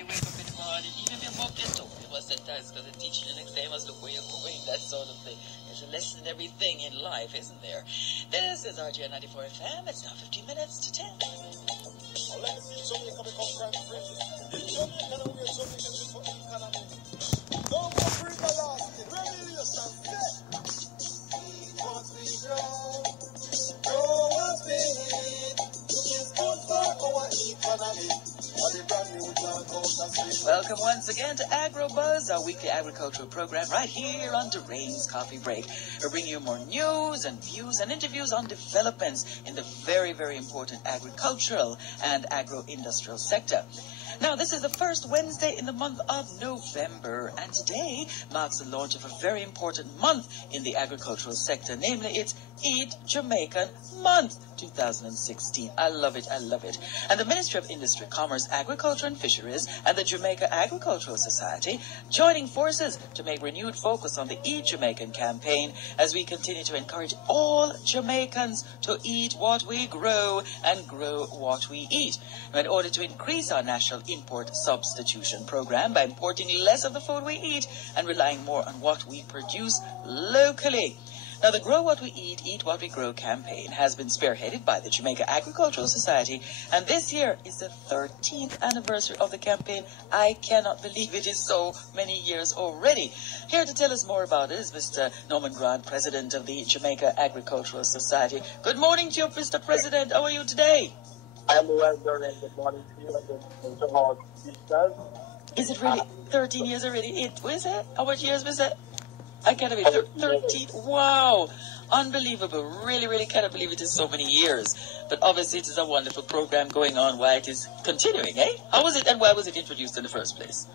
you wake up in the morning, even if your mom didn't know it was sometimes because they're teaching you the next day must look where you're going, that sort of thing. There's a lesson in everything in life, isn't there? This is RJ 94 FM. It's now 15 minutes to 10. Let's see Jamaica become crime free. Jamaica don't get Jamaica for economy. No more free lasting. Revolution set. What we grow up in it. It's good for our economy. Welcome once again to Agrobuzz, our weekly agricultural program right here on Durain's Coffee Break. We're bringing you more news and views and interviews on developments in the very, very important agricultural and agro-industrial sector. Now, this is the first Wednesday in the month of November, and today marks the launch of a very important month in the agricultural sector, namely it's Eat Jamaican Month 2016. I love it, I love it. And the Ministry of Industry, Commerce, Agriculture and Fisheries and the Jamaica Agricultural Society joining forces to make renewed focus on the Eat Jamaican campaign as we continue to encourage all Jamaicans to eat what we grow and grow what we eat. In order to increase our national import substitution program by importing less of the food we eat and relying more on what we produce locally. Now, the Grow What We Eat What We Grow campaign has been spearheaded by the Jamaica Agricultural Society, and this year is the 13th anniversary of the campaign. I cannot believe it is so many years already. Here to tell us more about it is Mr. Norman Grant, President of the Jamaica Agricultural Society. Good morning to you, Mr. President. How are you today? I'm well done, and good morning to you and to all listeners. Is it really 13 years already? What is it? How much years was it? I can't believe 13. Wow. Unbelievable. Really, really cannot believe it is so many years. But obviously it is a wonderful program going on while it is continuing, eh? How was it and why was it introduced in the first place?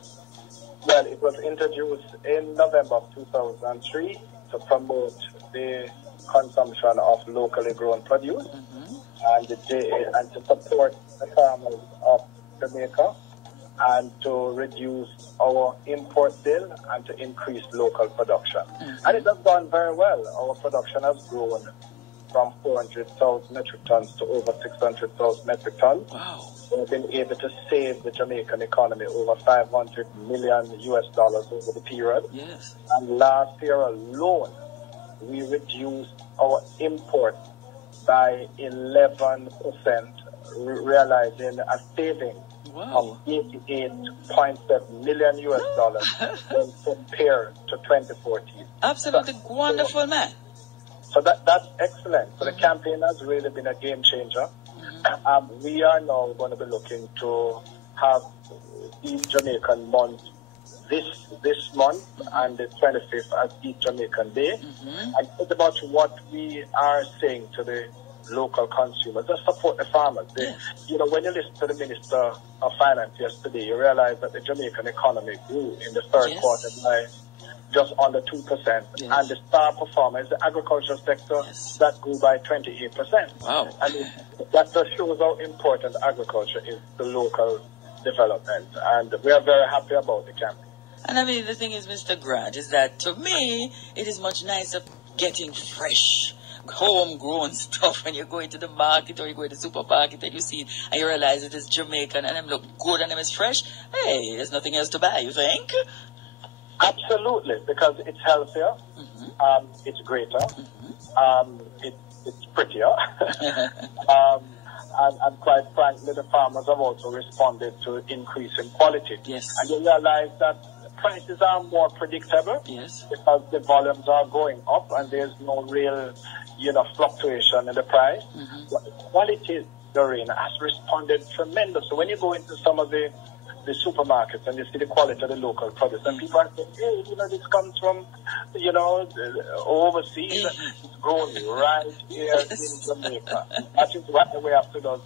Well, it was introduced in November of 2003 to promote the consumption of locally grown produce and to support the farmers of Jamaica, and to reduce our import bill and to increase local production. And it has gone very well. Our production has grown from 400,000 metric tons to over 600,000 metric tons. Wow. We've been able to save the Jamaican economy over $500 million over the period. Yes. And last year alone, we reduced our import by 11%, realizing a saving of $88.7 million when compared to 2014. Absolutely wonderful, man. So that's excellent. So the campaign has really been a game changer. We are now going to be looking to have Eat Jamaican Month this month, and the 25th as Eat Jamaican Day. And it's about what we are saying to the local consumers, just support the farmers. You know, when you listen to the Minister of Finance yesterday, you realize that the Jamaican economy grew in the third quarter by just under 2%. And the star performer is the agricultural sector that grew by 28%. Wow. I mean, that just shows how important agriculture is to local development. And we are very happy about the campaign. And I mean, the thing is, Mr. Grant, is that to me, it is much nicer getting fresh, homegrown stuff when you go into the market or you go to the supermarket and you see it and you realize it is Jamaican and them look good and them is fresh. Hey, there's nothing else to buy, you think? Absolutely, because it's healthier, it's greater, it's prettier, and quite frankly, the farmers have also responded to increase in quality. Yes. And you realize that prices are more predictable because the volumes are going up and there's no real, fluctuation in the price. But the quality, Doreen, has responded tremendous. So when you go into some of the supermarkets and you see the quality of the local produce, and people are saying, hey, this comes from, overseas. It's grown right here in Jamaica. That is what we have to do,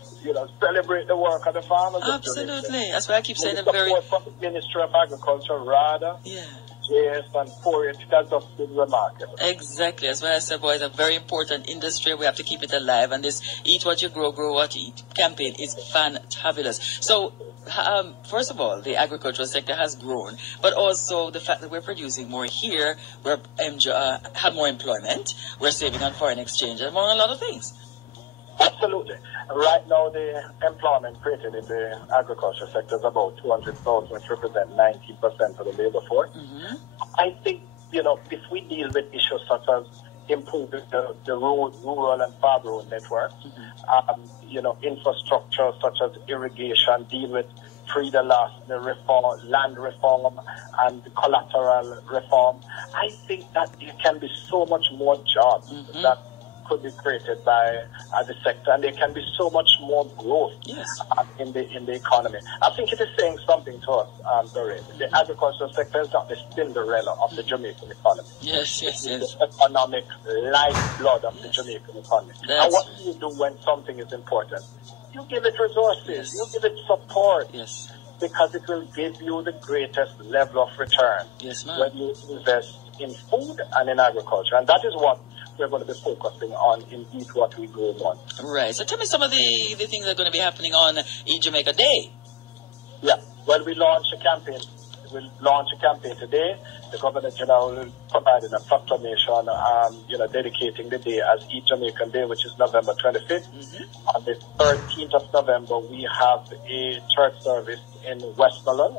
celebrate the work of the farmers. Absolutely. That's why I keep saying the that very... support from the Ministry of Agriculture, rather. Yeah. Yes, and for it, that's just been remarkable. Exactly. That's why I said, boy, it's a very important industry. We have to keep it alive. And this Eat What You Grow, Grow What You Eat campaign is fantabulous. So, first of all, the agricultural sector has grown, but also the fact that we're producing more here, we're have more employment, we're saving on foreign exchange, and among a lot of things. Absolutely. Right now, the employment created in the agriculture sector is about 200,000, which represent 19% of the labor force. Mm-hmm. I think, if we deal with issues such as improving the rural and farm road network, infrastructure such as irrigation, deal with freedom loss, the reform, land reform, and collateral reform, I think that there can be so much more jobs that could be created by the sector, and there can be so much more growth in the economy. I think it is saying something to us, Doreen. The agricultural sector is not the Cinderella of the Jamaican economy. Yes. It's the economic lifeblood of the Jamaican economy. And what do you do when something is important? You give it resources, you give it support, because it will give you the greatest level of return when you invest in food and in agriculture. And that is what we're going to be focusing on in Eat What We Grow Month. Right. So tell me some of the things that are going to be happening on Eat Jamaica Day. Yeah. Well, we launched a campaign. We'll launch a campaign today. The Governor General provided a proclamation, dedicating the day as Eat Jamaican Day, which is November 25th. On the 13th of November, we have a church service in Westmoreland.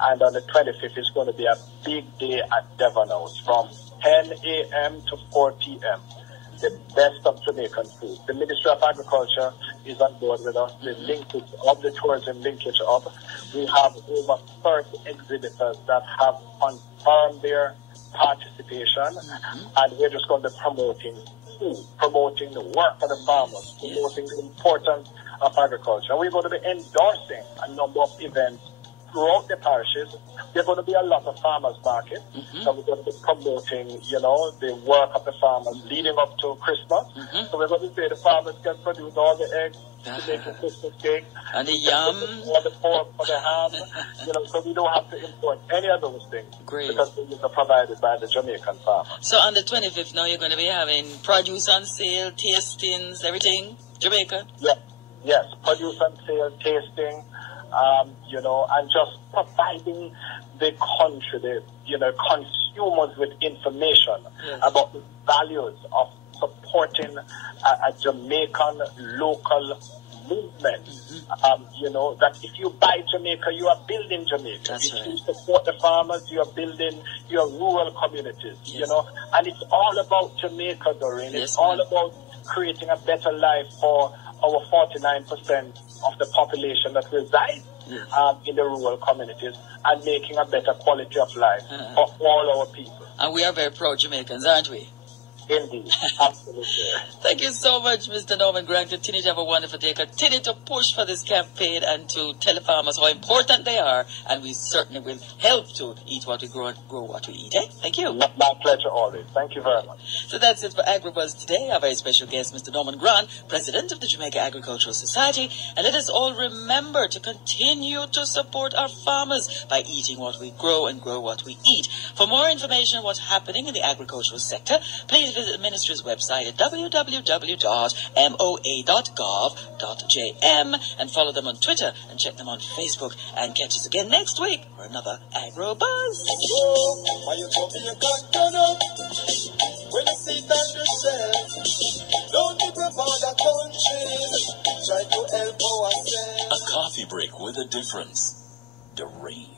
And on the 25th, it's going to be a big day at Devon House from 10 a.m. to 4 p.m. The best of Jamaican food. The Ministry of Agriculture is on board with us. The linkage of the tourism linkage up. We have over 30 exhibitors that have confirmed their participation, and we're just going to be promoting food, promoting the work of the farmers, promoting the importance of agriculture. We're going to be endorsing a number of events throughout the parishes. There are going to be a lot of farmers markets, so we're going to be promoting, the work of the farmers leading up to Christmas. So we're going to say the farmers can produce all the eggs to make a Christmas cake, and the yam, or the pork for the ham, so we don't have to import any of those things. Great. Because these are provided by the Jamaican farmer. So on the 25th now, you're going to be having produce on sale, tastings, everything, Jamaica? Yes, produce on sale, tasting, and just providing the country, the consumers with information about the values of supporting a Jamaican local movement. That if you buy Jamaica, you are building Jamaica. If you support the farmers, you are building your rural communities, and it's all about Jamaica, Doreen. It's all about creating a better life for our 49% of the population that resides in the rural communities, and making a better quality of life for all our people. And we are very proud Jamaicans, aren't we? Indeed, absolutely. Thank you so much, Mr. Norman Grant. Continue to have a wonderful day. Continue to push for this campaign and to tell the farmers how important they are, and we certainly will help to eat what we grow and grow what we eat. Thank you. My pleasure always. Thank you very much. So that's it for Agrobuzz today. Our very special guest, Mr. Norman Grant, President of the Jamaica Agricultural Society. And let us all remember to continue to support our farmers by eating what we grow and grow what we eat. For more information on what's happening in the agricultural sector, please visit the Ministry's website at www.moa.gov.jm and follow them on Twitter and check them on Facebook, and catch us again next week for another Agrobuzz. When you sit on the shelf, don't be proud of countries, try to help ourselves. A coffee break with a difference. Doreen.